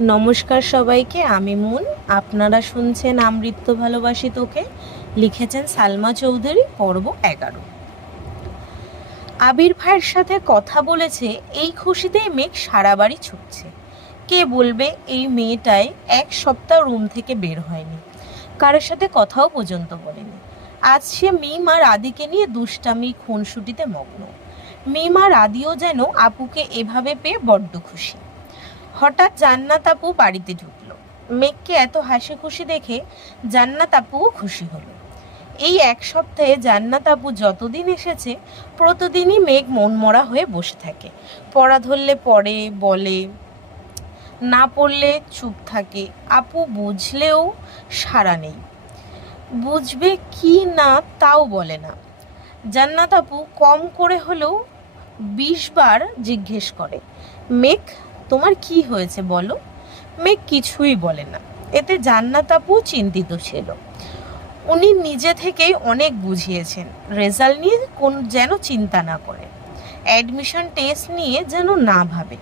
নমস্কার সবাইকে, আমি মুন। আপনারা শুনছেন আমৃত্য ভালোবাসি তোকে, লিখেছেন সালমা চৌধুরী। পর্ব 11। আবির ভাইয়ের সাথে কথা বলেছে, এই খুশিতেই মেঘ সারা বাড়ি ছুটছে। কে বলবে এই মেয়েটাই এক সপ্তাহ রুম থেকে বের হয়নি, কারোর সাথে কথাও পর্যন্ত বলেনি। আজ সে মিম আর আদিকে নিয়ে দুষ্টামি খুনসুটিতে মগ্ন। মিম আর আদিও যেন আপুকে এভাবে পেয়ে বড্ড খুশি। হঠাৎ জান্নাত আপু বাড়িতে ঢুকলো। মেঘকে এত হাসি খুশি দেখে জান্নাত আপুও খুশি হলো। এই এক সপ্তাহে জান্নাত আপু যতদিন এসেছে প্রতিদিনই মেঘ মনমরা হয়ে বসে থাকে। পড়া ধরলে পড়ে, বলে, না পড়লে চুপ থাকে। আপু বুঝলেও সাড়া নেই, বুঝবে কি না তাও বলে না। জান্নাত আপু কম করে হলেও 20 বার জিজ্ঞেস করে, মেঘ তোমার কি হয়েছে বলো। মেঘ কিছুই বলে না। এতে জান্নাত আপু চিন্তিত ছিল। উনি নিজে থেকেই অনেক বুঝিয়েছেন, রেজাল্ট নিয়ে যেন চিন্তা না করে, অ্যাডমিশন টেস্ট নিয়ে যেন না ভাবে,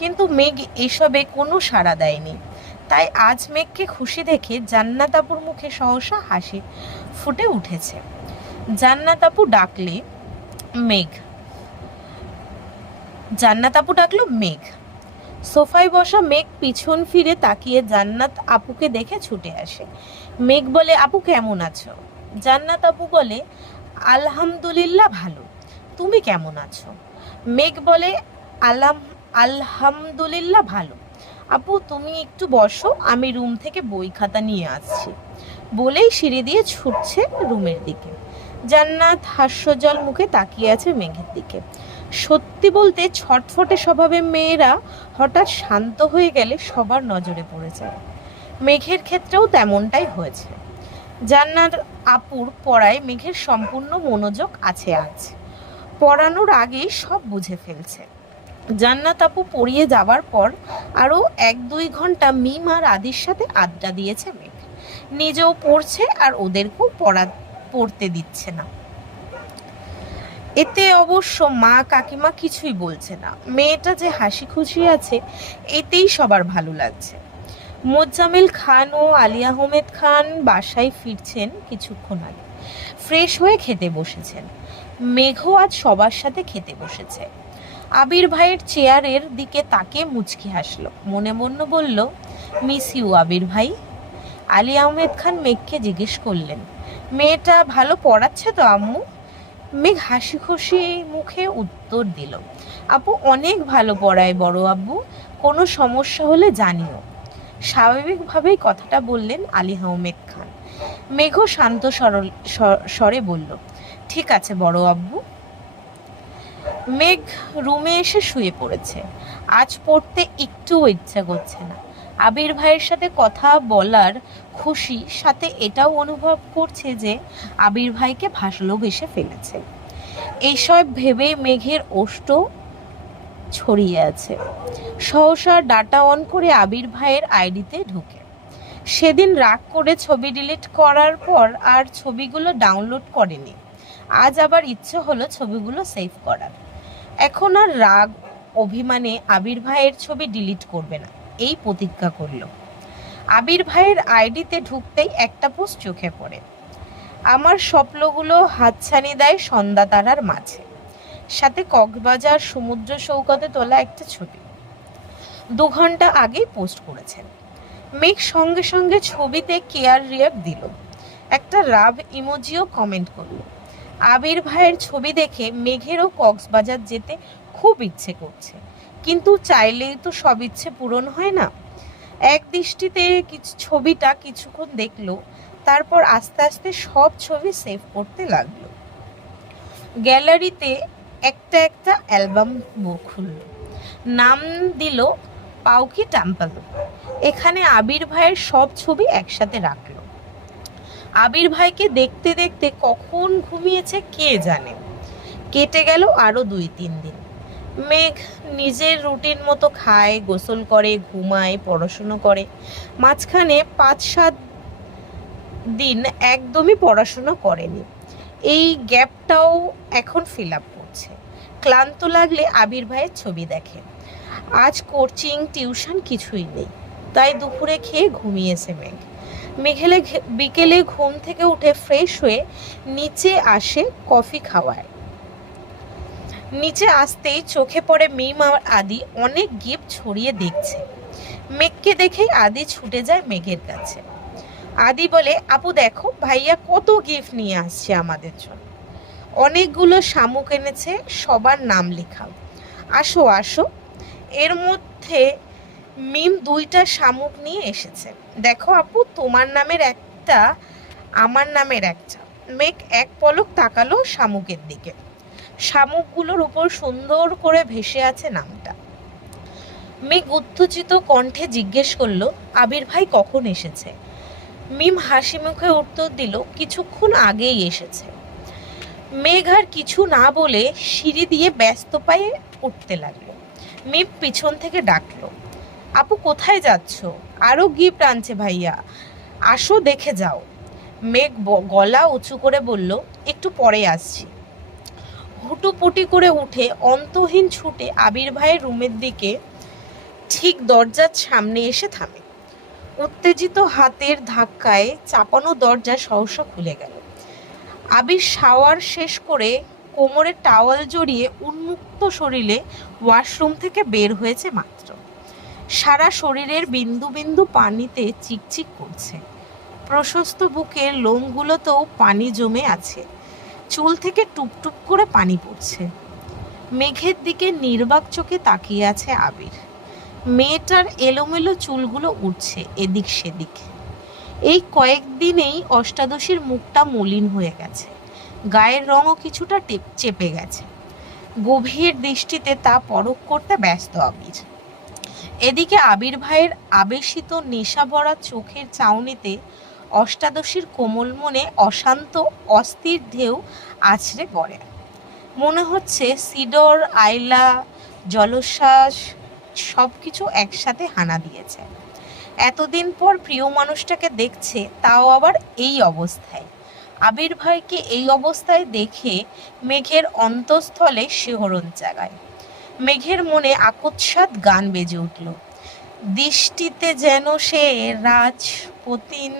কিন্তু মেঘ এসবে কোনো সাড়া দেয়নি। তাই আজ মেঘকে খুশি দেখে জান্নাত আপুর মুখে সহসা হাসি ফুটে উঠেছে। জান্নাত আপু ডাকলে মেঘ জান্নাত আপু ডাকলো মেঘ। সোফায় বসা মেঘ পিছন ফিরে তাকিয়ে জান্নাত আপুকে দেখে ছুটে আসে। মেঘ বলে, আপু কেমন আছো? জান্নাত আপু বলে, আলহামদুলিল্লাহ ভালো, তুমি কেমন আছো? মেঘ বলে, আলহামদুলিল্লাহ ভালো। আপু তুমি একটু বসো, আমি রুম থেকে বই খাতা নিয়ে আসছি। বলেই সিঁড়ি দিয়ে ছুটছে রুমের দিকে। জান্নাত হাস্যজল মুখে তাকিয়ে আছে মেঘের দিকে। সত্যি বলতে ছটফটে স্বভাবের মেয়েরা হঠাৎ শান্ত হয়ে গেলে সবার নজরে পড়ে যায়। মেঘের ক্ষেত্রেও তেমনটাই হয়েছে। জান্নাত আপুর পড়ায় মেঘের সম্পূর্ণ মনোযোগ আছে। আজ পড়ানোর আগেই সব বুঝে ফেলছে। জান্নাত আপু পড়িয়ে যাওয়ার পর আরও 1-2 ঘন্টা মিম আর আদির সাথে আড্ডা দিয়েছে মেঘ। নিজেও পড়ছে আর ওদেরকেও পড়তে দিচ্ছে না। এতে অবশ্য মা কাকিমা কিছুই বলছে না। মেয়েটা যে হাসি খুশি আছে এতেই সবার ভালো লাগছে। মোজাম্মেল খান ও আলী আহমেদ খান বাসায় ফিরছেন কিছুক্ষণ আগে। ফ্রেশ হয়ে খেতে বসেছেন। মেঘও আজ সবার সাথে খেতে বসেছে। আবির ভাইয়ের চেয়ারের দিকে তাকে মুচকি হাসলো, মনে মনে বলল, মিস ইউ আবির ভাই। আলী আহমেদ খান মেঘকে জিজ্ঞেস করলেন, মেয়েটা ভালো পড়াচ্ছে তো আম্মু? মেঘ হাসি খুশি মুখে উত্তর দিল, আপু অনেক ভালো পড়ায় বড় আব্বু, কোনো সমস্যা হলে জানিও। স্বাভাবিকভাবেই কথাটা বললেন আলী আহমেদ খান। মেঘও শান্ত স্বরে বলল, ঠিক আছে বড় আব্বু। মেঘ রুমে এসে শুয়ে পড়েছে। আজ পড়তে একটুও ইচ্ছা করছে না। আবির ভাইয়ের সাথে কথা বলার খুশি সাথে এটাও অনুভব করছে যে আবির ভাইকে ভালোবেসে ফেলেছে। এইসব ভেবে মেঘের ওষ্ঠ ছড়িয়ে আছে। সহসা ডাটা অন করে আবির ভাইয়ের আইডিতে ঢুকে। সেদিন রাগ করে ছবি ডিলিট করার পর আর ছবিগুলো ডাউনলোড করেনি। আজ আবার ইচ্ছে হলো ছবিগুলো সেভ করার। এখন আর রাগ অভিমানে আবির ভাইয়ের ছবি ডিলিট করবে না, এই প্রতিজ্ঞা করল। আবির ভাইয়ের আইডিতে ঢুকতেই একটা পোস্ট চোখে পড়ে, আমার স্বপ্নগুলো হাতছানি দেয় সন্ধ্যা তারার মাঝে, সাথে কক্সবাজার সমুদ্র সৈকতে তোলা একটা ছবি। 2 ঘন্টা আগেই পোস্ট করেছেন। মেঘ সঙ্গে সঙ্গে ছবিতে কেয়ার রিয়াক্ট দিল, একটা লাভ ইমোজিও কমেন্ট করলো। আবির ভাইয়ের ছবি দেখে মেঘেরও কক্সবাজার যেতে খুব ইচ্ছে করছে, কিন্তু চাইলেই তো সব ইচ্ছে পূরণ হয় না। এক দৃষ্টিতে ছবিটা কিছুক্ষণ দেখলো, তারপর আস্তে আস্তে সব ছবি সেভ করতে লাগলো। গ্যালারিতে একটা একটা অ্যালবাম খুলল, নাম দিল পাউকি টেম্পল। এখানে আবির ভাইয়ের সব ছবি একসাথে রাখলো। আবির ভাইকে দেখতে দেখতে কখন ঘুমিয়েছে কে জানে। কেটে গেল আরও 2-3 দিন। মেঘ নিজের রুটিন মতো খায়, গোসল করে, ঘুমায়, পড়াশুনো করে। মাঝখানে 5-7 দিন একদমই পড়াশুনো করেনি। এই গ্যাপটাও এখন ফিল আপ করছে। ক্লান্ত লাগলে আবির ভাইয়ের ছবি দেখে। আজ কোচিং টিউশন কিছুই নেই। তাই দুপুরে খেয়ে ঘুমিয়েছে মেঘ। বিকেলে ঘুম থেকে উঠে ফ্রেশ হয়ে নিচে আসে কফি খাওয়ায়। নিচে আসতেই চোখে পড়ে মিম আর আদি অনেক গিফট ছড়িয়ে দেখছে। মেঘকে দেখেই আদি ছুটে যায় মেঘের কাছে। আদি বলে, আপু দেখো ভাইয়া কত গিফট নিয়ে আসছে আমাদের জন্য। অনেকগুলো শামুক এনেছে, সবার নাম লেখা। আসো আসো। এর মধ্যে মিম 2টা শামুক নিয়ে এসেছে। দেখো আপু, তোমার নামের একটা, আমার নামের একটা। মেঘ এক পলক তাকালো শামুকের দিকে। শামুকগুলোর উপর সুন্দর করে ভেসে আছে নামটা। মেঘ উত্তেজিত কণ্ঠে জিজ্ঞেস করলো, আবির ভাই কখন এসেছে? মিম হাসি মুখে উত্তর দিল, কিছুক্ষণ আগেই এসেছে। মেঘ আর কিছু না বলে সিঁড়ি দিয়ে ব্যস্ত পায়ে উঠতে লাগলো। মিম পিছন থেকে ডাকলো, আপু কোথায় যাচ্ছ? আরো গিফট আনছে ভাইয়া, আসো দেখে যাও। মেঘ গলা উঁচু করে বলল, একটু পরে আসছি। হুটুপুটি করে উঠে অন্তহীন ছুটে আবির ভাইয়ের রুমের দিকে ঠিক দরজার সামনে এসে থামে। উত্তেজিত হাতের ধাক্কায় চাপানো দরজা সহসা খুলে গেল। আবির শাওয়ার শেষ করে কোমরে টাওয়াল জড়িয়ে উন্মুক্ত শরীরে ওয়াশরুম থেকে বের হয়েছে মাত্র। সারা শরীরের বিন্দু বিন্দু পানিতে চিকচিক করছে। প্রশস্ত বুকের লোমগুলোতেও পানি জমে আছে। চুল থেকে টুপটুপ করে পানি পড়ছে। মেঘের দিকে নির্বাক চোখে তাকিয়ে আছে আবির। মেয়েটার এলোমেলো চুলগুলো উঠছে এদিক সেদিক। এই কয়েকদিনেই অষ্টাদশীর মুখটা মলিন হয়ে গেছে, গায়ের রঙও কিছুটা চেপে গেছে। গভীর দৃষ্টিতে তা পরখ করতে ব্যস্ত আবির। এদিকে আবির ভাইয়ের আবেশিত নেশা ভরা চোখের চাউনিতে অষ্টাদশীর কোমল মনে অশান্ত অস্থির ঢেউ আছড়ে পড়ে। মনে হচ্ছে সিডর, আইলা, জলশ্বাস সব কিছু একসাথে হানা দিয়েছে। এতদিন পর প্রিয় মানুষটাকে দেখছে, তাও আবার এই অবস্থায়। আবির ভাইকে এই অবস্থায় দেখে মেঘের অন্তঃস্থলে শিহরণ জাগায়। মেঘের মনে আকস্মাৎ গান বেজে উঠল, দৃষ্টিতে যেন সে রাজপতিন,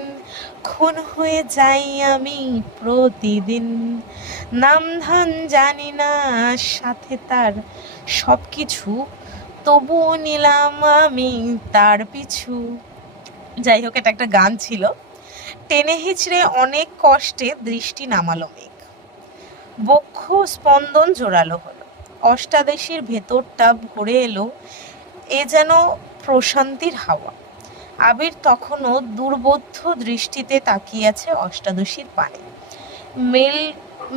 খুন হয়ে যাই আমি প্রতিদিন। নাম ধান জানি না সাথে তার সব কিছু, তবুও নিলাম আমি তার পিছু। যাই হোক, এটা একটা গান ছিল। টেনে হিচড়ে অনেক কষ্টে দৃষ্টি নামালো মেঘ। বক্ষ স্পন্দন জোরালো হলো। অষ্টাদশীর ভেতরটা ভরে এলো এ যেন প্রশান্তির হাওয়া। আবির তখনও দুর্বোধ্য দৃষ্টিতে তাকিয়ে আছে অষ্টাদশীর পানে।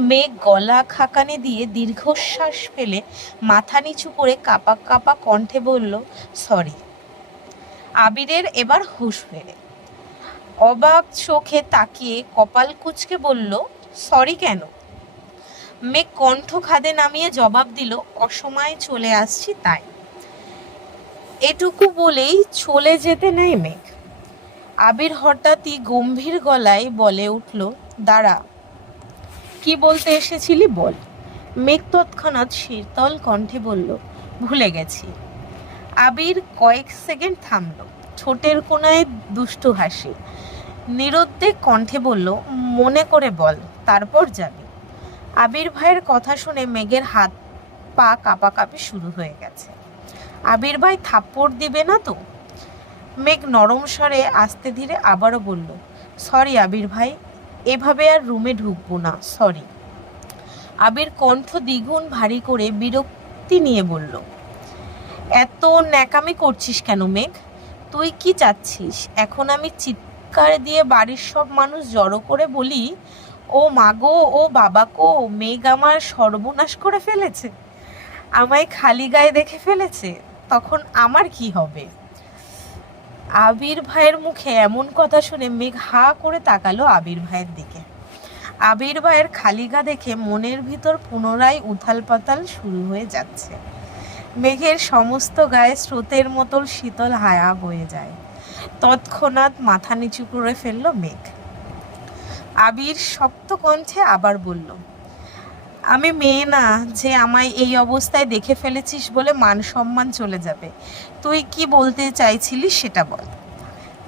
মেঘ গলা খাকানি দিয়ে দীর্ঘশ্বাস ফেলে মাথা নিচু করে কাপা কাপা কণ্ঠে বলল, সরি। আবিরের এবার হুঁশ ফেরে। অবাক চোখে তাকিয়ে কপাল কুঁচকে বলল, সরি কেন? মেঘ কণ্ঠ খাদে নামিয়ে জবাব দিল, অসময়ে চলে আসছি তাই। এটুকু বলেই চলে যেতে নেয় মেঘ। আবির হঠাৎই গম্ভীর গলায় বলে উঠল, দাঁড়া, কি বলতে এসেছিলি বল। মেঘ তৎক্ষণাৎ শীতল কণ্ঠে বলল, ভুলে গেছি। আবির কয়েক সেকেন্ড থামল, ঠোঁটের কোণায় দুষ্টু হাসি। নিরুদ্বেগ কণ্ঠে বলল, মনে করে বল, তারপর যাবি। আবির ভাইয়ের কথা শুনে মেঘের হাত পা কাঁপাকাঁপি শুরু হয়ে গেছে। আবির ভাই থাপ্পড় দিবে না তো? মেঘ নরম স্বরে আস্তে ধীরে আবারও বলল, সরি আবির ভাই, এভাবে আর রুমে ঢুকবো না, সরি। আবির কণ্ঠ দ্বিগুণ ভারী করে বিরক্তি নিয়ে বলল, এত ন্যাকামি করছিস কেন মেঘ? তুই কি চাচ্ছিস এখন আমি চিৎকার দিয়ে বাড়ির সব মানুষ জড়ো করে বলি, ও মাগো, ও বাবাকো, মেঘ আমার সর্বনাশ করে ফেলেছে, আমায় খালি গায়ে দেখে ফেলেছে, তখন আমার কি হবে? আবির ভাইয়ের মুখে এমন কথা শুনে মেঘ হা করে তাকালো আবির ভাইয়ের দিকে। আবির ভাইয়ের খালি গা দেখে মনের ভিতর পুনরায় উথাল পাতাল শুরু হয়ে যাচ্ছে। মেঘের সমস্ত গায়ে স্রোতের মতো শীতল হায়া বয়ে যায়। তৎক্ষণাৎ মাথা নিচু করে ফেলল মেঘ। আবির শক্ত কণ্ঠে আবার বলল, আমি মেয়ে না যে আমায় এই অবস্থায় দেখে ফেলেছিস বলে মান সম্মান চলে যাবে। তুই কি বলতে চাইছিলিস সেটা বল।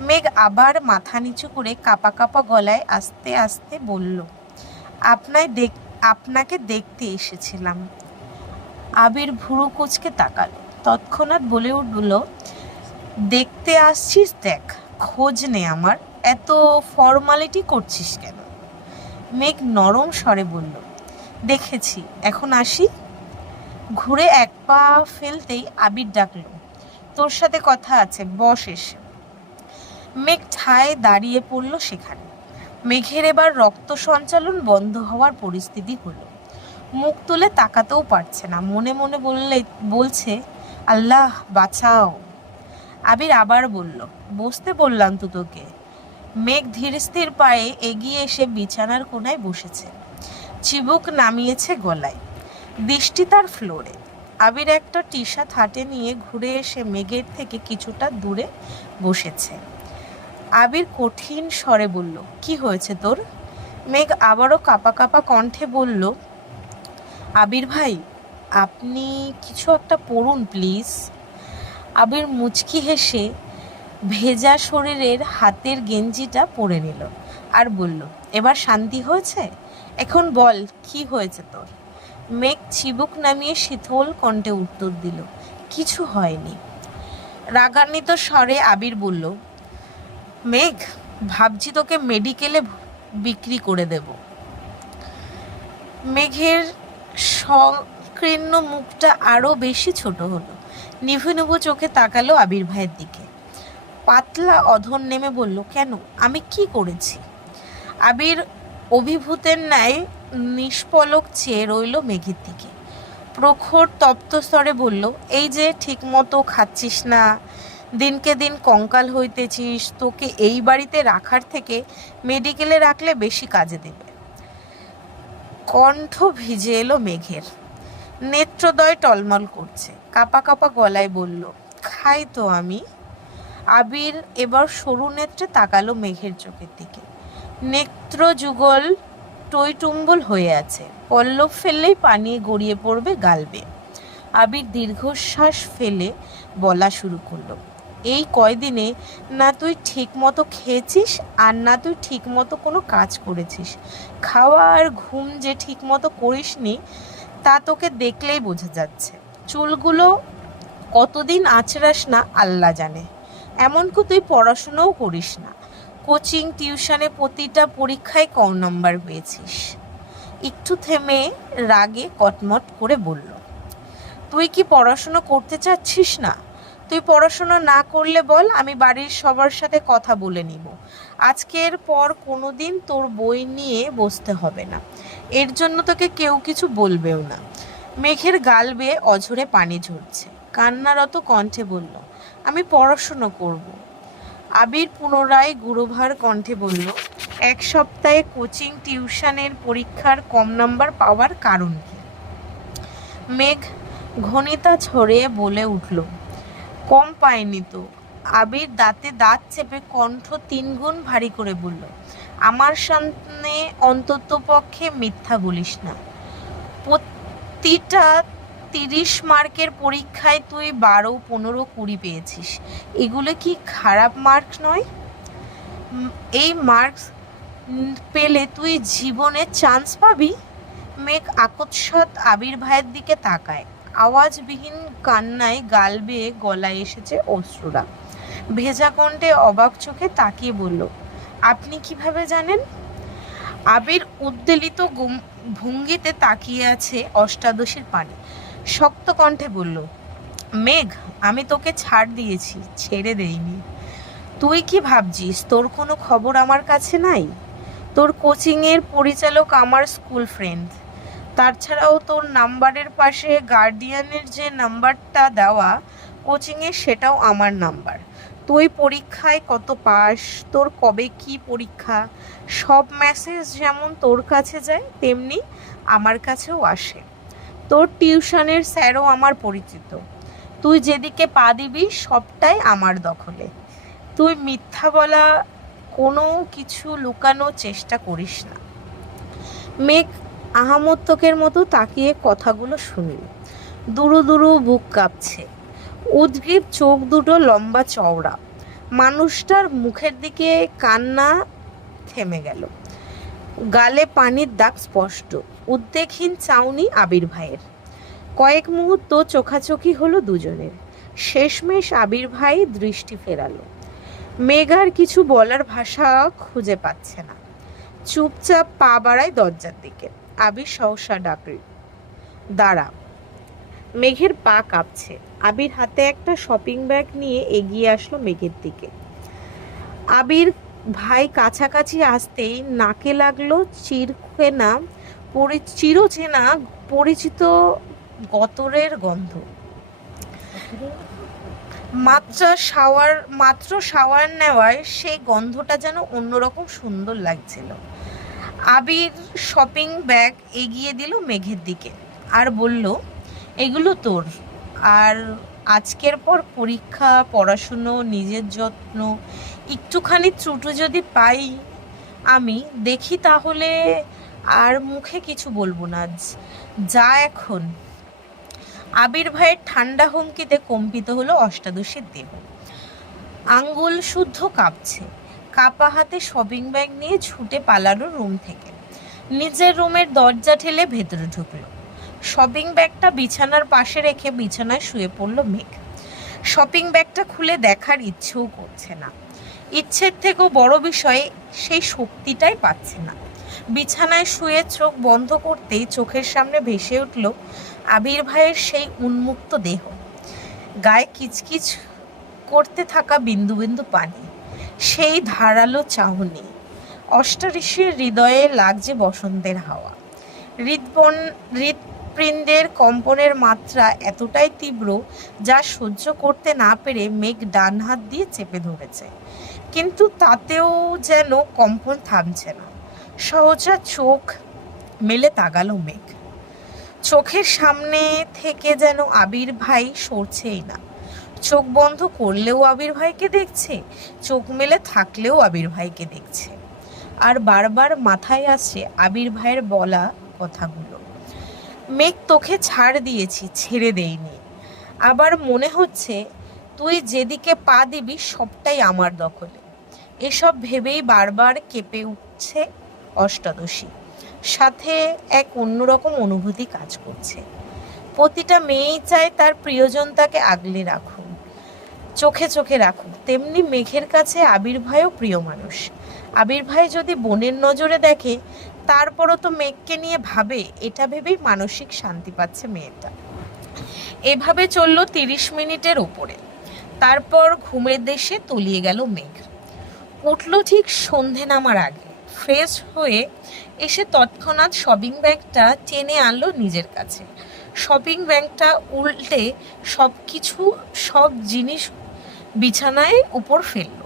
মেঘ আবার মাথা নিচু করে কাঁপা কাঁপা গলায় আস্তে আস্তে বলল, আপনাকে দেখতে এসেছিলাম। আবির ভুরু কুঁচকে তাকালো। তৎক্ষণাৎ বলে উঠল, দেখতে আসছিস দেখ, খোঁজ নে আমার, এত ফর্মালিটি করছিস কেন? মেঘ নরম স্বরে বলল, দেখেছি, এখন আসি। ঘুরে এক পা ফেলতেই আবির ডাকল, তোর সাথে কথা আছে, বস এসে। মেঘ ঠায় দাঁড়িয়ে পড়ল সেখানে। মেঘের এবার রক্ত সঞ্চালন বন্ধ হওয়ার পরিস্থিতি হলো। মুখ তুলে তাকাতেও পারছে না, মনে মনে বলছে, আল্লাহ বাঁচাও। আবির আবার বলল, বসতে বললাম তো তোকে। মেঘ ধীর স্থির পায়ে এগিয়ে এসে বিছানার কোণায় বসেছে, চিবুক নামিয়েছে গলায়, দৃষ্টি তার ফ্লোরে। আবির একটা টি শার্ট হাতে নিয়ে ঘুরে এসে মেঘের থেকে কিছুটা দূরে বসেছে। আবির কঠিন স্বরে বলল, কি হয়েছে তোর? মেঘ আবারও কাঁপা কাঁপা কণ্ঠে বলল, আবির ভাই, আপনি কিছু একটা পড়ুন প্লিজ। আবির মুচকি হেসে ভেজা শরীরের হাতের গেঞ্জিটা পরে নিল আর বলল, এবার শান্তি হয়েছে? এখন বল, কি হয়েছে তোর? মেঘ চিবুক নামিয়ে শীতল কণ্ঠে উত্তর দিল, কিছু হয়নি। রাগান্বিত স্বরে আবির বলল, মেঘ, ভাবছি তোকে মেডিকেলে বিক্রি করে দেব। মেঘের সংকীর্ণ মুখটা আরো বেশি ছোট হলো, নিভু নিভু চোখে তাকালো আবির ভাইয়ের দিকে। পাতলা অধর নেমে বলল, কেন, আমি কি করেছি? আবির অভিভূতের ন্যায় নিষ্পলক চেয়ে রইল মেঘের দিকে। প্রখর তপ্ত স্তরে বলল, এই যে ঠিক মতো খাচ্ছিস না, দিনকে দিন কঙ্কাল হইতেছিস, তোকে এই বাড়িতে রাখার থেকে মেডিকেলে রাখলে বেশি কাজে দেবে। কণ্ঠ ভিজে এলো মেঘের, নেত্রদয় টলমল করছে, কাঁপা কাঁপা গলায় বলল, খাই তো আমি। আবির এবার সরু নেত্রে তাকালো মেঘের চোখের দিকে। নেত্র যুগল টইটুম্বল হয়ে আছে, পল্লব ফেললেই পানি গড়িয়ে পড়বে গালবে। আবির দীর্ঘশ্বাস ফেলে বলা শুরু করলো, এই কয়দিনে না তুই ঠিক মতো খেয়েছিস আর না তুই ঠিক মতো কোনো কাজ করেছিস। খাওয়া আর ঘুম যে ঠিক মতো করিসনি তা তোকে দেখলেই বোঝা যাচ্ছে। চুলগুলো কতদিন আঁচড়াস না আল্লাহ জানে। এমনকি তুই পড়াশুনোও করিস না, কোচিং টিউশনে প্রতিটা পরীক্ষায় কম নাম্বার পেয়েছিস। একটু থেমে রাগে কটমট করে বলল, তুই কি পড়াশুনো করতে চাচ্ছিস না? তুই পড়াশোনা না করলে বল, আমি বাড়ির সবার সাথে কথা বলে নিব। আজকের পর কোনোদিন তোর বই নিয়ে বসতে হবে না, এর জন্য তোকে কেউ কিছু বলবেও না। মেঘের গাল বেয়ে অঝরে পানি ঝরছে, কান্নারত কণ্ঠে বলল, আমি পড়াশুনো করব। আবির পুনরায় গুরুভার কণ্ঠে বলল, এক সপ্তাহে কোচিং টিউশনের পরীক্ষার কম নাম্বার পাওয়ার কারণ কি? মেঘ ঘনিতা ছড়িয়ে বলে উঠল, কম পায়নি তো। আবির দাঁতে দাঁত চেপে কণ্ঠ 3 গুণ ভারী করে বলল, আমার সামনে অন্তত পক্ষে মিথ্যা বলিস না। প্রতিটা 30 মার্কের পরীক্ষায় তুই 12, 15, 20 পেয়েছিস, এগুলো কি খারাপ মার্ক নয়? এই মার্কস পেলে তুই জীবনে চান্স পাবি। মেঘ আকস্মাৎ আবির ভাইয়ের দিকে তাকায়, আওয়াজবিহীন কান্নায় গাল বেয়ে গলায় এসেছে অশ্রুরা। ভেজা কণ্ঠে অবাক চোখে তাকিয়ে বলল, আপনি কিভাবে জানেন? আবির উদ্বেলিত ভঙ্গিতে তাকিয়ে আছে অষ্টাদশীর পানে, শক্ত কণ্ঠে বলল, মেঘ, আমি তোকে ছাড় দিয়েছি, ছেড়ে দেইনি। তুই কি ভাবছিস তোর কোনো খবর আমার কাছে নাই? তোর কোচিংয়ের পরিচালক আমার স্কুল ফ্রেন্ড, তাছাড়াও তোর নাম্বারের পাশে গার্ডিয়ানের যে নাম্বারটা দেওয়া কোচিংয়ে, সেটাও আমার নাম্বার। তুই পরীক্ষায় কত পাস, তোর কবে কি পরীক্ষা, সব মেসেজ যেমন তোর কাছে যায় তেমনি আমার কাছেও আসে। তোর টিউশনের স্যারও আমার পরিচিত। তুই যেদিকে পা দিবি সবটাই আমার দখলে। তুই মিথ্যা বলা, কোনো কিছু লুকানোর চেষ্টা করিস না। মেঘ আহামত্তকের মতো তাকিয়ে কথাগুলো শুনল, দুরু দুরু বুক কাঁপছে, উদ্গ্রীব চোখ দুটো লম্বা চওড়া, মানুষটার মুখের দিকে কান্না থেমে গেল, গালে পানির দাগ স্পষ্ট, উদ্বেগহীন চাউনি আবির ভাইয়ের। কয়েক মুহূর্ত চোখাচোখি হলো দুজনের। শেষমেশ আবির ভাই দৃষ্টি ফেরালো। মেঘ আর কিছু বলার ভাষা খুঁজে পাচ্ছে না, চুপচাপ পা বাড়ায় দরজার দিকে। আবির সহসা ডাকল, দাঁড়া। মেঘের পা কাঁপছে। আবির হাতে একটা শপিং ব্যাগ নিয়ে এগিয়ে আসলো মেঘের দিকে। আবির ভাই কাছাকাছি আসতেই নাকে লাগলো চিরচেনা পরিচিত গতরের গন্ধ। মাত্র শাওয়ার নেওয়ায় সেই গন্ধটা যেন অন্যরকম সুন্দর লাগছিল। আবির শপিং ব্যাগ এগিয়ে দিল মেঘের দিকে আর বলল, এগুলো তোর। আর আজকের পর পরীক্ষা, পড়াশুনো, নিজের যত্ন, একটুখানি ত্রুটি যদি পাই আমি দেখি তাহলে আর মুখে কিছু বলবো না, যা এখন। আবির ভাইয়ের ঠান্ডা হুমকিতে কম্পিত হলো অষ্টাদশীর দেহ। আঙ্গুল শুদ্ধ কাঁপছে। কাপা হাতে শপিং ব্যাগ নিয়ে ছুটে পালালো রুম থেকে। নিজের রুমের দরজা ঠেলে ভেতরে ঢুকলো। শপিং ব্যাগটা বিছানার পাশে রেখে বিছানায় শুয়ে পড়ল মেঘ। শপিং ব্যাগটা খুলে দেখার ইচ্ছেও করছে না। ইচ্ছের থেকেও বড় বিষয়ে সেই শক্তিটাই পাচ্ছে না। বিছানায় শুয়ে চোখ বন্ধ করতেই চোখের সামনে ভেসে উঠল আবির ভাইয়ের সেই উন্মুক্ত দেহ, গায়ে কিচকিচ করতে থাকা বিন্দু বিন্দু পানি, সেই ধারালো চাহনি। অষ্টাদশীর হৃদয়ে লাগছে বসন্তের হাওয়া। হৃৎপিণ্ডের কম্পনের মাত্রা এতটাই তীব্র যা সহ্য করতে না পেরে মেঘ ডান হাত দিয়ে চেপে ধরেছে, কিন্তু তাতেও যেন কম্পন থামছে না। সহজা চোখ মেলে তাকালো মেঘ। চোখের সামনে থেকে যেন আবির ভাই সরছেই না। চোখ বন্ধ করলেও আবির ভাইকে দেখছে, চোখ মেলে থাকলেও আবির ভাইকে দেখছে। আর বারবার মাথায় আসছে আবির ভাইয়ের বলা কথাগুলো, মেঘ তোকে ছাড় দিয়েছি, ছেড়ে দেইনি। আবার মনে হচ্ছে তুই যেদিকে পা দিবি সবটাই আমার দখলে। এসব ভেবেই বারবার কেঁপে উঠছে অষ্টাদশী। সাথে এক অন্যরকম অনুভূতি কাজ করছে। প্রতিটা মেয়েই চায় তার প্রিয়জন তাকে আগলে রাখুন, চোখে চোখে রাখুন। তেমনি মেঘের কাছে আবির ভাইও প্রিয় মানুষ। আবির ভাই যদি বোনের নজরে দেখে, তারপরও তো মেঘকে নিয়ে ভাবে, এটা ভেবেই মানসিক শান্তি পাচ্ছে মেয়েটা। এভাবে চলল 30 মিনিটের উপরে। তারপর ঘুমের দেশে তলিয়ে গেল মেঘ। উঠল ঠিক সন্ধে নামার আগে। ফ্রেশ হয়ে এসে তৎক্ষণাৎ শপিং ব্যাগটা টেনে আনলো নিজের কাছে। শপিং ব্যাগটা উল্টে সব জিনিস বিছানায় উপর ফেলল।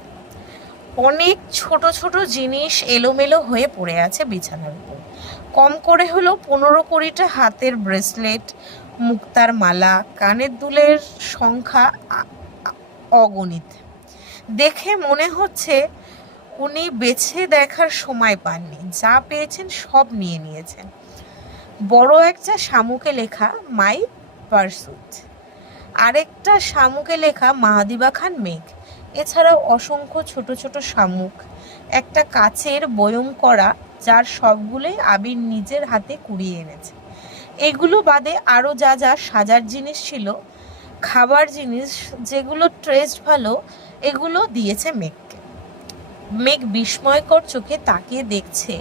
অনেক ছোট ছোট জিনিস এলোমেলো হয়ে পড়ে আছে বিছানার উপর। কম করে হলো 15-20টা হাতের ব্রেসলেট, মুক্তার মালা, কানের দুলের সংখ্যা অগণিত। দেখে মনে হচ্ছে উনি বেছে দেখার সময় পাননি, যা পেয়েছেন সব নিয়ে নিয়েছেন। বড় একটা শামুকে লেখা মাই পারসুট, আরেকটা শামুকে লেখা মাহাদিবা খান মেঘ। এছাড়াও অসংখ্য ছোট ছোট শামুক, একটা কাচের বয়ম করা, যার সবগুলোই আবির নিজের হাতে কুড়িয়ে এনেছে। এগুলো বাদে আরও যা যা সাজার জিনিস ছিল, খাবার জিনিস যেগুলো টেস্ট ভালো, এগুলো দিয়েছে মেঘকে। মেঘ বিস্ময়কর চোখে তাকিয়ে দেখছে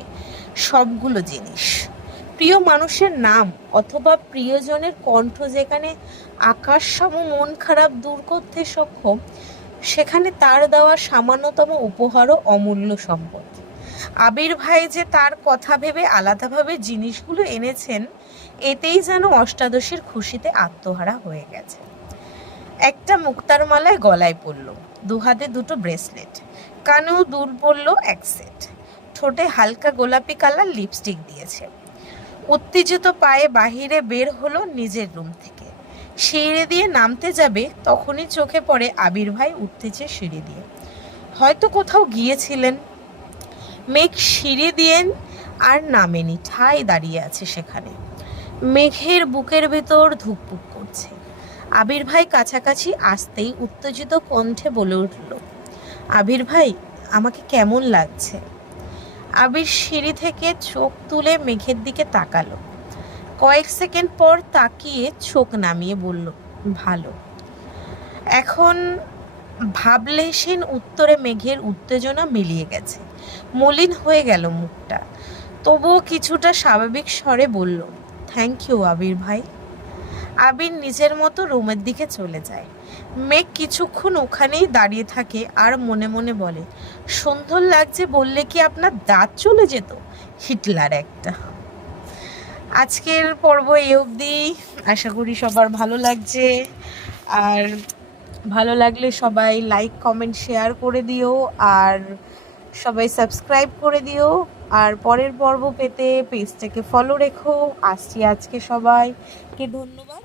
সবগুলো জিনিস। প্রিয় মানুষের নাম অথবা প্রিয়জনের কণ্ঠ যেখানে আকাশসম মন খারাপ দূর করতে সক্ষম, সেখানে তার দেওয়া সামান্যতম উপহারও অমূল্য সম্পদ। আবির ভাই যে তার কথা ভেবে আলাদাভাবে জিনিসগুলো এনেছেন, এতেই যেন অষ্টাদশীর খুশিতে আত্মহারা হয়ে গেছে। একটা মুক্তার মালায় গলায় পড়ল, দুহাতে দুটো ব্রেসলেট, কানেও দুল পড়ল এক সেট, ঠোঁটে হালকা গোলাপি কালার লিপস্টিক দিয়েছে। উত্তেজিত পায়ে বাহিরে বের হলো নিজের রুম থেকে। সিঁড়ি দিয়ে নামতে যাবে, তখনই চোখে পড়ে আবির ভাই উঠতেছে সিঁড়ি দিয়ে। হয়তো কোথাও গিয়েছিলেন। মেঘ সিঁড়ি দিয়ে আর নামেনি, ঠায় দাঁড়িয়ে আছে সেখানে। মেঘের বুকের ভেতর ধুকপুক করছে। আবির ভাই কাছাকাছি আসতেই উত্তেজিত কণ্ঠে বলে উঠল, আবির ভাই, আমাকে কেমন লাগছে? আবির সিঁড়ি থেকে চোখ তুলে মেঘের দিকে তাকালো। কয়েক সেকেন্ড পর তাকিয়ে চোখ নামিয়ে বলল, ভালো। এখন ভাবলেশীন উত্তরে মেঘের উত্তেজনা মিলিয়ে গেছে, মলিন হয়ে গেল মুখটা। তবুও কিছুটা স্বাভাবিক স্বরে বলল, থ্যাংক ইউ আবির ভাই। আবির নিজের মতো রুমের দিকে চলে যায়। মেঘ কিছুক্ষণ ওখানেই দাঁড়িয়ে থাকে আর মনে মনে বলে, সুন্দর লাগছে বললে কি আপনার দাঁত চলে যেত? হিটলার একটা। আজকের পর্ব এই অবধি। আশা করি সবার ভালো লাগছে। আর ভালো লাগলে সবাই লাইক কমেন্ট শেয়ার করে দিও, আর সবাই সাবস্ক্রাইব করে দিও। আর পরের পর্ব পেতে পেজটাকে ফলো রেখো। আসছি আজকে সবাইকে ধন্যবাদ।